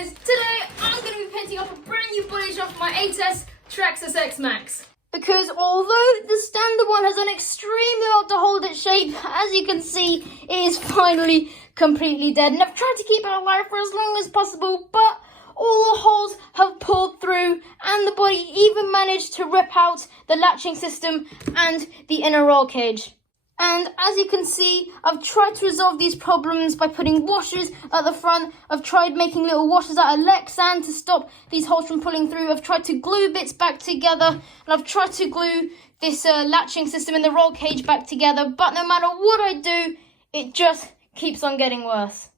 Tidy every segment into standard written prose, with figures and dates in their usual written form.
guys, today I'm going to be painting up a brand new body shop for my 8S Traxxas X Maxx. Because although the standard one has done extremely well to hold its shape, as you can see, it is finally completely dead. And I've tried to keep it alive for as long as possible, but all the holes have pulled through and the body even managed to rip out the latching system and the inner roll cage. And as you can see, I've tried to resolve these problems by putting washers at the front. I've tried making little washers out of Lexan to stop these holes from pulling through. I've tried to glue bits back together, and I've tried to glue this latching system in the roll cage back together. But no matter what I do, it just keeps on getting worse.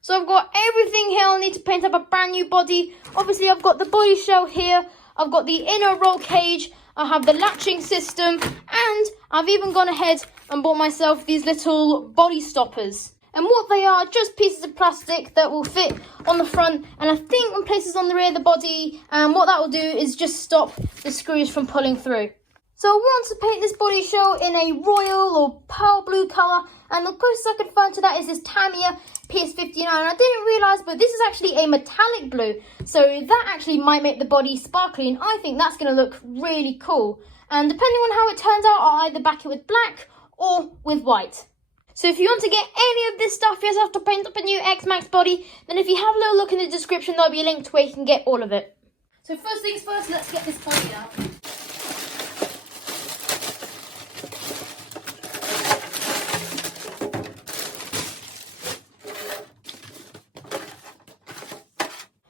So I've got everything here. I'll need to paint up a brand new body. Obviously, I've got the body shell here. I've got the inner roll cage. I have the latching system, and I've even gone ahead and bought myself these little body stoppers. And what they are, just pieces of plastic that will fit on the front, and I think in places on the rear of the body, and what that will do is just stop the screws from pulling through. So I want to paint this body shell in a royal or pearl blue colour, and the closest I could find to that is this Tamiya PS59. I didn't realise, but this is actually a metallic blue, so that actually might make the body sparkly, and I think that's going to look really cool. And depending on how it turns out, I'll either back it with black or with white. So if you want to get any of this stuff yourself to paint up a new X Maxx body, then if you have a little look in the description, there'll be a link to where you can get all of it. So first things first, let's get this body out.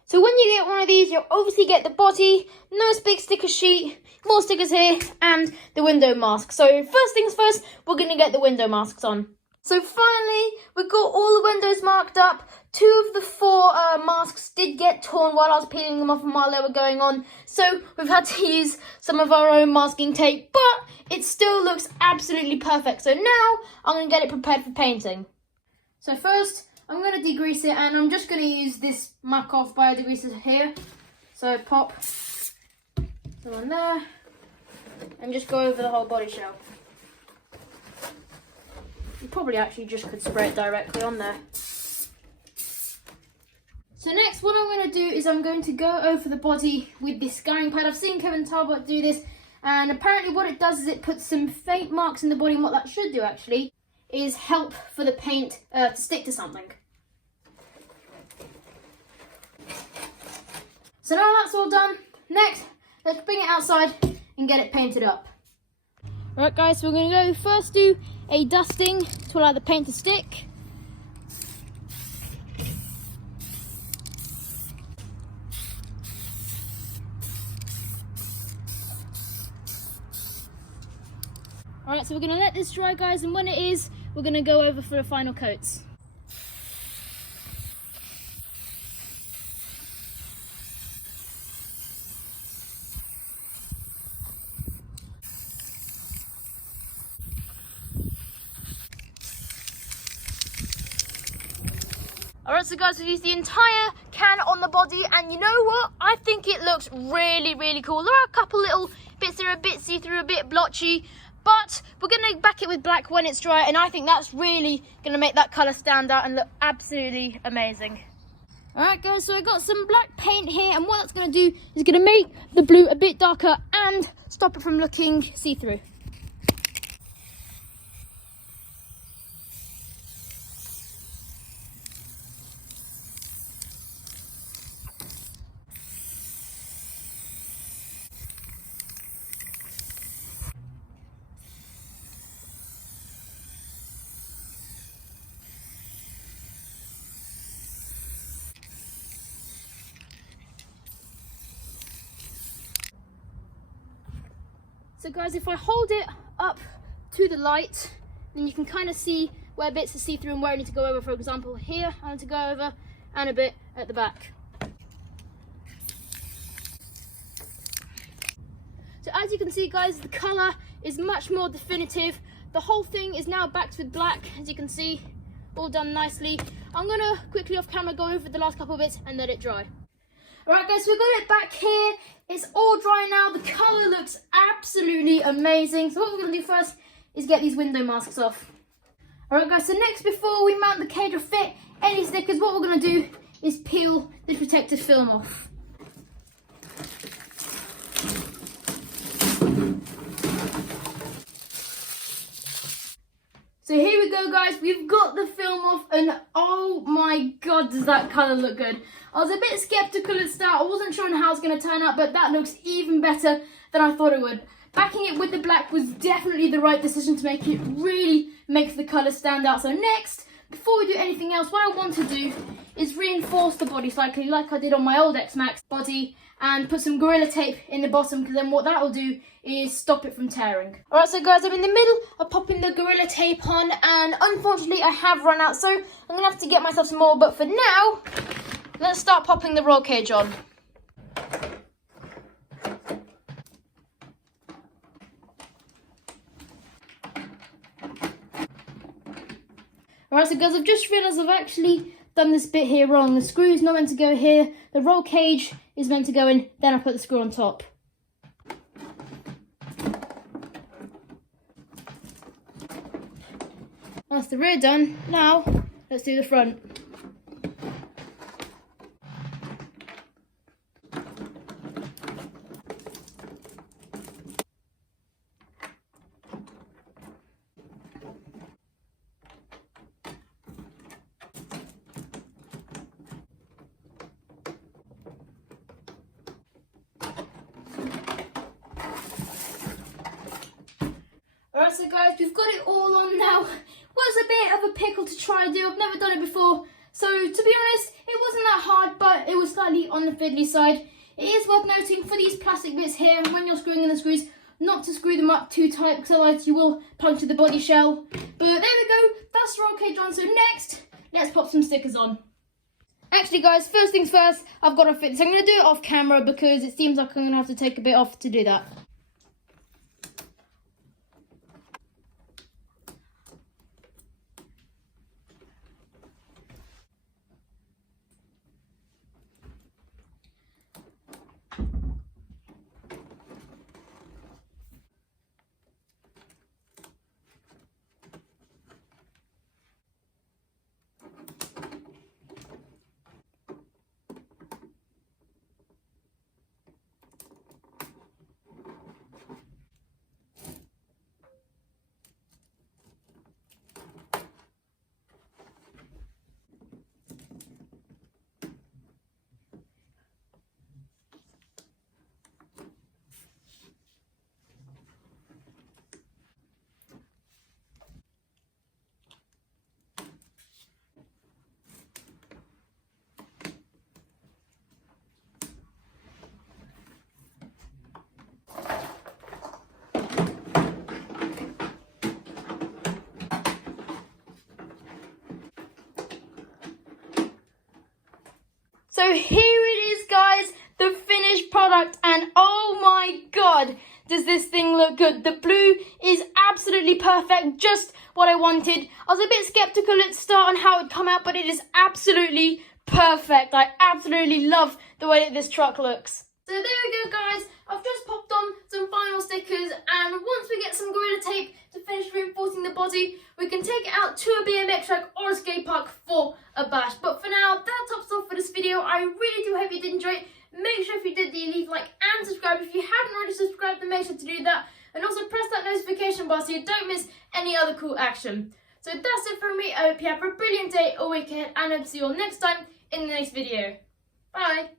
So when you get one of these, you'll obviously get the body, nice big sticker sheet, more stickers here, and the window mask. So first things first, we're going to get the window masks on. So finally, we've got all the windows marked up. 2 of the 4 masks did get torn while I was peeling them off and while they were going on. So we've had to use some of our own masking tape, but it still looks absolutely perfect. So now I'm going to get it prepared for painting. So first, I'm going to degrease it, and I'm just going to use this Mac-Off bio degreaser here. So pop some on there, and just go over the whole body shell. You probably actually just could spray it directly on there. So next, what I'm going to do is I'm going to go over the body with this scouring pad. I've seen Kevin Talbot do this, and apparently what it does is it puts some faint marks in the body, and what that should do actually is help for the paint to stick to something. So now that's all done, next let's bring it outside and get it painted up. Alright guys, so we're going to go first do a dusting to allow the paint to stick. Alright, so we're going to let this dry guys, and when it is, we're going to go over for the final coats. Alright, so guys, we've used the entire can on the body, and you know what? I think it looks really, really cool. There are a couple little bits that are a bit see-through, a bit blotchy, but we're going to back it with black when it's dry, and I think that's really going to make that colour stand out and look absolutely amazing. Alright guys, so I got some black paint here, and what that's going to do is going to make the blue a bit darker and stop it from looking see-through. So guys, if I hold it up to the light, then you can kind of see where bits are see-through and where I need to go over. For example, here I need to go over, and a bit at the back. So as you can see guys, the colour is much more definitive. The whole thing is now backed with black, as you can see, all done nicely. I'm going to quickly off camera go over the last couple of bits and let it dry. Alright guys, so we've got it back here. It's all dry now. The colour looks absolutely amazing. So what we're going to do first is get these window masks off. Alright guys, so next, before we mount the cage or fit any stickers, what we're going to do is peel the this protective film off. So here we go, guys, we've got the film off, and oh my god, does that colour look good. I was a bit sceptical at the start, I wasn't sure how it's going to turn out, but that looks even better than I thought it would. Backing it with the black was definitely the right decision to make. It really makes the colour stand out. So next, before we do anything else, what I want to do is reinforce the body slightly like I did on my old X Maxx body, and put some Gorilla Tape in the bottom, because then what that will do is stop it from tearing. Alright, so guys, I'm in the middle of popping the Gorilla Tape on, and unfortunately I have run out, so I'm going to have to get myself some more, but for now, let's start popping the roll cage on. Alright, so guys, I've just realised I've actually done this bit here wrong. The screw is not meant to go here, the roll cage is meant to go in, then I put the screw on top. That's the rear done. Now, let's do the front. Alright, so guys, we've got it all on now. Was a bit of a pickle to try and do. I've never done it before. So, to be honest, it wasn't that hard, but it was slightly on the fiddly side. It is worth noting for these plastic bits here, when you're screwing in the screws, not to screw them up too tight, because otherwise you will puncture the body shell. But there we go, that's the roll cage on. So next, let's pop some stickers on. Actually guys, first things first, I've got to fit this. I'm going to do it off camera because it seems like I'm going to have to take a bit off to do that. So here it is, guys, the finished product, and oh my god, does this thing look good. The blue is absolutely perfect, just what I wanted. I was a bit skeptical at the start on how it would come out, but it is absolutely perfect. I absolutely love the way that this truck looks. So there we go, guys. I've just popped on some final stickers, and once we get some Gorilla Tape to finish reinforcing the body, we can take it out to a BMX track or a skate park for a bash. But for now, that tops off for this video. I really do hope you did enjoy it. Make sure if you did, that you leave a like and subscribe. If you haven't already subscribed, then make sure to do that. And also press that notification bar so you don't miss any other cool action. So that's it from me. I hope you have a brilliant day or weekend, and I'll see you all next time in the next video. Bye!